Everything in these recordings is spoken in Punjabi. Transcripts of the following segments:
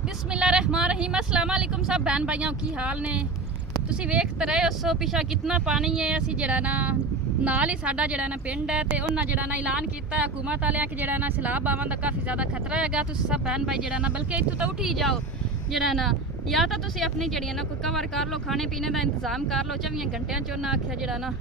बिस्मिल्लाहिर्रहमानिर्रहीम अस्सलाम वालेकुम सब बहन भाइयों की हाल ने ਤੁਸੀਂ ਵੇਖਦੇ ਰਹੇ ਹੋ ਪਿਛਾ ਕਿੰਨਾ ਪਾਣੀ ਹੈ। ਅਸੀਂ ਜਿਹੜਾ ਨਾ ਨਾਲ ਹੀ ਸਾਡਾ ਜਿਹੜਾ ਨਾ ਪਿੰਡ ਹੈ ਤੇ ਉਹਨਾਂ ਜਿਹੜਾ ਨਾ ਐਲਾਨ ਕੀਤਾ ਹਕੂਮਤ ਵਾਲਿਆਂ ਕਿ ਜਿਹੜਾ ਨਾ ਸੈਲਾਬ ਆਉਣ ਦਾ ਕਾਫੀ ਜ਼ਿਆਦਾ ਖਤਰਾ ਹੈਗਾ। ਤੁਸੀਂ ਸਭ ਬਹਿਨ ਭਾਈ ਜਿਹੜਾ ਨਾ ਬਲਕਿ ਇੱਥੋਂ ਤਾਂ ਉੱਠੀ ਜਾਓ ਜਿਹੜਾ ਨਾ ਜਾਂ ਤਾਂ ਤੁਸੀਂ ਆਪਣੀ ਜਿਹੜੀਆਂ ਨਾ ਕੋਈ ਕਵਰ ਕਰ ਲਓ, ਖਾਣੇ ਪੀਣੇ ਦਾ ਇੰਤਜ਼ਾਮ ਕਰ ਲਓ। 24 ਘੰਟਿਆਂ 'ਚ ਉਹਨਾਂ ਆਖਿਆ ਜਿਹੜਾ ਨਾ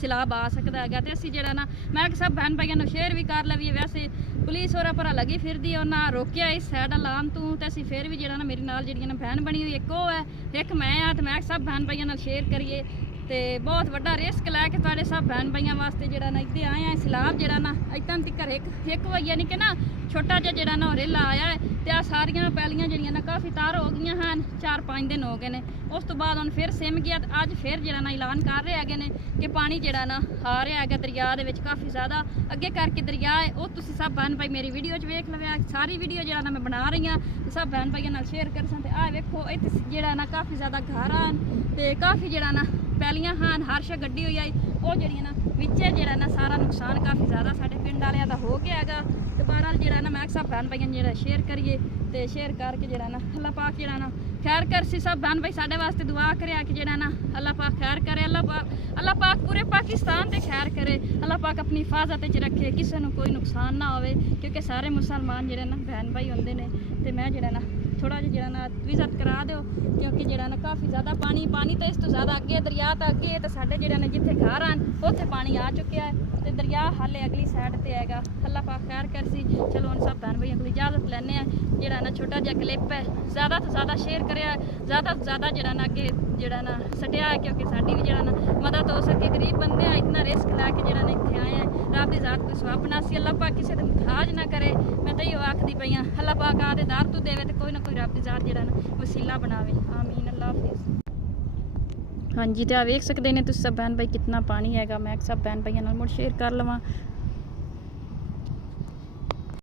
ਸੈਲਾਬ ਆ ਸਕਦਾ ਹੈਗਾ ਤੇ ਅਸੀਂ ਜਿਹੜਾ ਨਾ ਮੈਂ ਸਭ ਬਹਿਨ ਭਾਈਆਂ ਨੂੰ ਸ਼ੇਅਰ ਵੀ ਕਰ ਲਵੀਏ। ਵੈਸੇ ਪੁਲਿਸ ਹੋਰਾਂ ਭਰਾ ਲੱਗੀ ਫਿਰਦੀ ਉਹਨਾਂ ਰੋਕਿਆ ਇਸ ਸਾਈਡ ਲਾਉਣ ਤੋਂ ਤੇ ਅਸੀਂ ਫਿਰ ਵੀ ਜਿਹੜਾ ਨਾ ਮੇਰੇ ਨਾਲ ਜਿਹੜੀਆਂ ਨਾ ਬਹਿਨ ਬਣੀ ਹੋਈ ਇੱਕ ਉਹ ਹੈ ਇੱਕ ਮੈਂ ਆ ਤੇ ਮੈਂ ਸਭ ਬਹਿਨ ਭਾਈਆਂ ਨਾਲ ਸ਼ੇਅਰ ਕਰੀਏ ਤੇ ਬਹੁਤ ਵੱਡਾ ਰਿਸਕ ਲੈ ਕੇ ਤੁਹਾਡੇ ਸਭ ਬਹਿਨ ਭਾਈਆਂ ਵਾਸਤੇ ਜਿਹੜਾ ਨਾ ਇੱਥੇ ਆਏ ਆ। ਸੈਲਾਬ ਜਿਹੜਾ ਨਾ ਇੱਦਾਂ ਤੱਕ ਇੱਕ ਵਈਆ ਨਹੀਂ ਕਿ ਨਾ ਛੋਟਾ ਜਿਹਾ ਜਿਹੜਾ ਨਾ ਰੇਲਾ ਆਇਆ ਤੇ ਆ ਸਾਰੀਆਂ ਪੈਲੀਆਂ ਜਿਹੜੀਆਂ ਨਾ ਕਾਫੀ ਤਾਰ ਹੋ ਗਈਆਂ ਹਨ। 4-5 ਦਿਨ ਹੋ ਗਏ ਨੇ। ਉਸ ਤੋਂ ਬਾਅਦ ਹੁਣ ਫਿਰ ਸਿਮ ਗਿਆ ਤੇ ਅੱਜ ਫਿਰ ਜਿਹੜਾ ਨਾ ਐਲਾਨ ਕਰ ਰਹੇ ਹੈਗੇ ਨੇ ਕਿ ਪਾਣੀ ਜਿਹੜਾ ਨਾ ਆ ਰਿਹਾ ਹੈਗਾ ਦਰਿਆ ਦੇ ਵਿੱਚ ਕਾਫੀ ਜ਼ਿਆਦਾ ਅੱਗੇ ਕਰਕੇ ਦਰਿਆ ਹੈ। ਉਹ ਤੁਸੀਂ ਸਭ ਬਹਿਨ ਭਾਈ ਮੇਰੀ ਵੀਡੀਓ 'ਚ ਵੇਖ ਲਵਿਆ। ਸਾਰੀ ਵੀਡੀਓ ਜਿਹੜਾ ਨਾ ਮੈਂ ਬਣਾ ਰਹੀ ਹਾਂ ਤੇ ਸਭ ਬਹਿਨ ਭਾਈਆਂ ਨਾਲ ਸ਼ੇਅਰ ਕਰ ਸਾਂ ਤੇ ਆਹ ਵੇਖੋ ਇੱਥੇ ਜਿਹੜਾ ਨਾ ਕਾਫੀ ਜ਼ਿਆਦਾ ਘਰ ਹਨ ਤੇ ਕਾਫੀ ਜਿਹੜਾ ਨਾ ਪੈਲੀਆਂ ਹਨ। ਹਰਸ਼ ਗੱਡੀ ਹੋਈ ਆਈ ਉਹ ਜਿਹੜੀਆਂ ਨਾ ਵਿੱਚੇ ਜਿਹੜਾ ਨਾ ਸਾਰਾ ਨੁਕਸਾਨ ਕਾਫੀ ਜ਼ਿਆਦਾ ਸਾਡੇ ਪਿੰਡ ਵਾਲਿਆਂ ਦਾ ਹੋ ਗਿਆ ਹੈਗਾ ਤੇ ਬਹਰਾਲ ਜਿਹੜਾ ਨਾ ਮੈਂ ਸਭ ਬਹਿਨ ਭਾਈਆਂ ਜਿਹੜਾ ਸ਼ੇਅਰ ਕਰੀਏ ਤੇ ਸ਼ੇਅਰ ਕਰਕੇ ਜਿਹੜਾ ਨਾ ਅੱਲਾਹ ਪਾਕ ਜਿਹੜਾ ਨਾ ਖੈਰ ਕਰ ਸੀ। ਸਭ ਬਹਿਨ ਭਾਈ ਸਾਡੇ ਵਾਸਤੇ ਦੁਆ ਕਰਿਆ ਕਿ ਜਿਹੜਾ ਨਾ ਅੱਲਾਹ ਪਾਕ ਖੈਰ ਕਰੇ। ਅੱਲਾਹ ਪਾਕ ਪੂਰੇ ਪਾਕਿਸਤਾਨ ਤੇ ਖੈਰ ਕਰੇ। ਅੱਲਾਹ ਪਾਕ ਆਪਣੀ ਹਿਫਾਜ਼ਤ 'ਚ ਰੱਖੇ, ਕਿਸੇ ਨੂੰ ਕੋਈ ਨੁਕਸਾਨ ਨਾ ਹੋਵੇ ਕਿਉਂਕਿ ਸਾਰੇ ਮੁਸਲਮਾਨ ਜਿਹੜੇ ਨਾ ਬਹਿਨ ਭਾਈ ਹੁੰਦੇ ਨੇ। ਤੇ ਮੈਂ ਜਿਹੜਾ ਨਾ ਥੋੜਾ ਜਿਹਾ ਜਿਹੜਾ ਨਾ ਵਿਜ਼ਿਟ ਕਰਾ ਦਿਓ ਕਿਉਂਕਿ ਜਿਹੜਾ ਨਾ ਕਾਫੀ ਜ਼ਿਆਦਾ ਪਾਣੀ ਤਾਂ ਇਸ ਤੋਂ ਜ਼ਿਆਦਾ ਅੱਗੇ ਦਰਿਆ ਤਾਂ ਅੱਗੇ ਹੈ ਤੇ ਸਾਡੇ ਜਿਹੜਾ ਨਾ ਜਿੱਥੇ ਘਰ ਹਨ ਉੱਥੇ ਪਾਣੀ ਆ ਚੁੱਕਿਆ ਹੈ ਤੇ ਦਰਿਆ ਹਾਲੇ ਅਗਲੀ ਸਾਈਡ ਤੇ ਹੈਗਾ। ਅੱਲਾਹ ਪਾਕ ਖੈਰ ਕਰ ਸੀ। ਚਲੋ ਹੁਣ ਸਭ ਬਹਿਨ ਭਾਈਆਂ ਕੋਲ ਇਜਾਜ਼ਤ ਲੈਂਦੇ ਆ। ਜਿਹੜਾ ਨਾ ਛੋਟਾ ਜਿਹਾ ਕਲਿੱਪ ਹੈ ਜ਼ਿਆਦਾ ਤੋਂ ਜ਼ਿਆਦਾ ਸ਼ੇਅਰ ਕਰਿਆ, ਜ਼ਿਆਦਾ ਤੋਂ ਜ਼ਿਆਦਾ ਜਿਹੜਾ ਨਾ ਅੱਗੇ ਜਿਹੜਾ ਨਾ ਸਟਿਆ ਕਿਉਂਕਿ ਸਾਡੀ ਵੀ ਜਿਹੜਾ ਨਾ ਮਦਦ ਹੋ ਸਕੇ। ਗਰੀਬ ਬੰਦੇ ਆ ਇਤਨਾ ਰਿਸਕ ਲੈ ਕੇ ਜਿਹੜਾ ਨਾ ਇੱਥੇ ਆਏ ਆ। ਰੱਬ ਦੀ ਜ਼ਾਤ ਕੋਈ ਸਵਾਬ ਬਣਾ ਸੀ। ਅੱਲਾਹ ਪਾਕ ਕਿਸੇ ਦੇ ਮੁਤਾਜ ਨਾ ਕਰੇ। ਮੈਂ ਤਾਂ ਇਹੋ ਆਖਦੀ ਪਈ ਹਾਂ ਅੱਲਾਹ ਪਾਕ ਆਦੇ ਦਾਰ ਤੋਂ ਦੇਵੇ ਤੇ ਕੋਈ ਨਾ ਕੋਈ ਰੱਬ ਦੀ ਜ਼ਾਤ ਜਿਹੜਾ ਨਾ ਵਸੀਲਾ ਬਣਾਵੇ। ਆਮੀਨ। ਅੱਲਾਹ ਹਾਫਿਜ਼। ਹਾਂਜੀ ਤੇ ਆ ਵੇਖ ਸਕਦੇ ਨੇ ਤੁਸੀਂ ਸਭ ਬਹਿਨ ਭਾਈ ਕਿੰਨਾ ਪਾਣੀ ਹੈਗਾ। ਮੈਂ ਸਭ ਬਹਿਨ ਭਾਈਆਂ ਨਾਲ ਮੁੜ ਸ਼ੇਅਰ ਕਰ ਲਵਾਂ